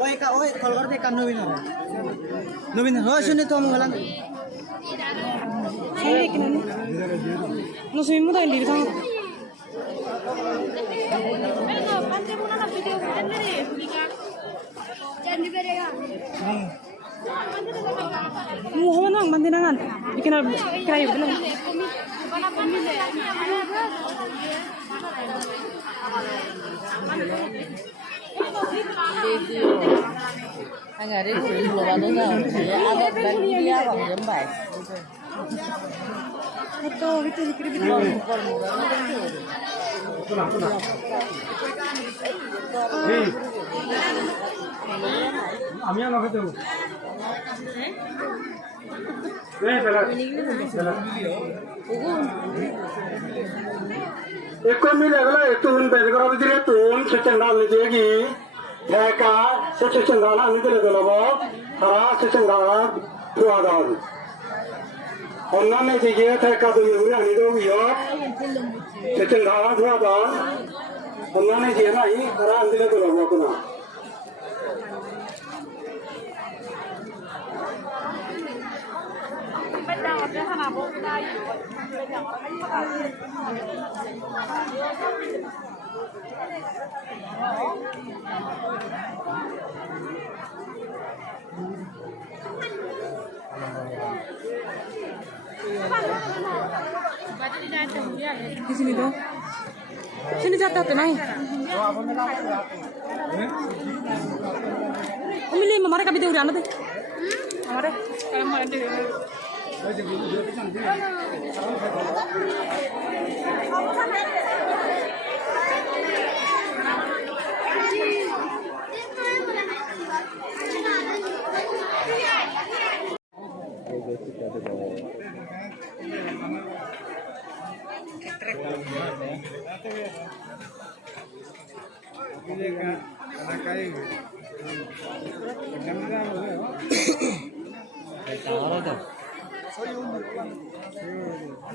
Oi kak, oi kalau ngerti kan Nubin, oh sini tuh menghalang. Saya ikan ini. Musim muda yang di sana. Jangan dibeda. Mau nang mantinangan. Bikin kayu belum. Anh ở đây thì lùa vào đây rồi, thì ăn bánh bia bằng giấm bảy. Betul, itu dikira-kira. আমি আর লাগাতে দেবো एक मिल अगला तुम बेद करा बिदरे तुम सचंदा ले देगी का सचंदा ना निकले तो लो हरा सचंदा हुआ दाल उन्होंने जी ये थे का तो यूरिया नहीं दोगी यो सचंदा हुआ दाल उन्होंने जी ना ही हरा निकले तो लो अपना Di sini dong. Sini catat naik. Umili mamare kabi deh udah nanti. Mamare, kalau mau nanti.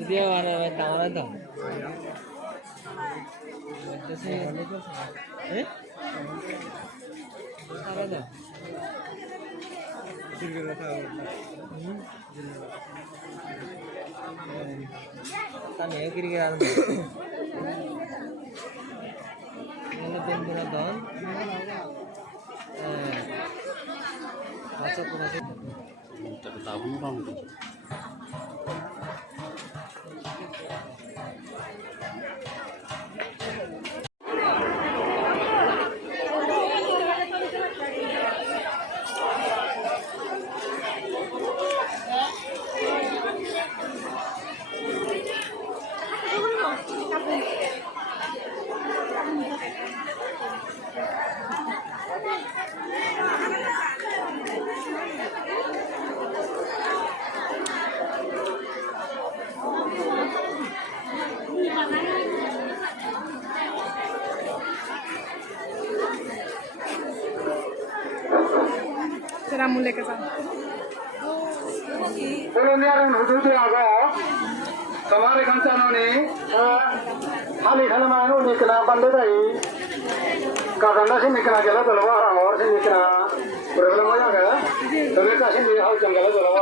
Dia mana tangan itu? Apa itu? Kami kira-kira ini pintu don. Masuk ke situ. Tak tahu bang. Será mulai ke sana. Kolonial hudud ago kamare kancana ni hali khalama no nikna bande dai kadanda se nikna gela dalwa और से nikna problem हो जाएगा तो ये कैसे नहीं how jungle dalwa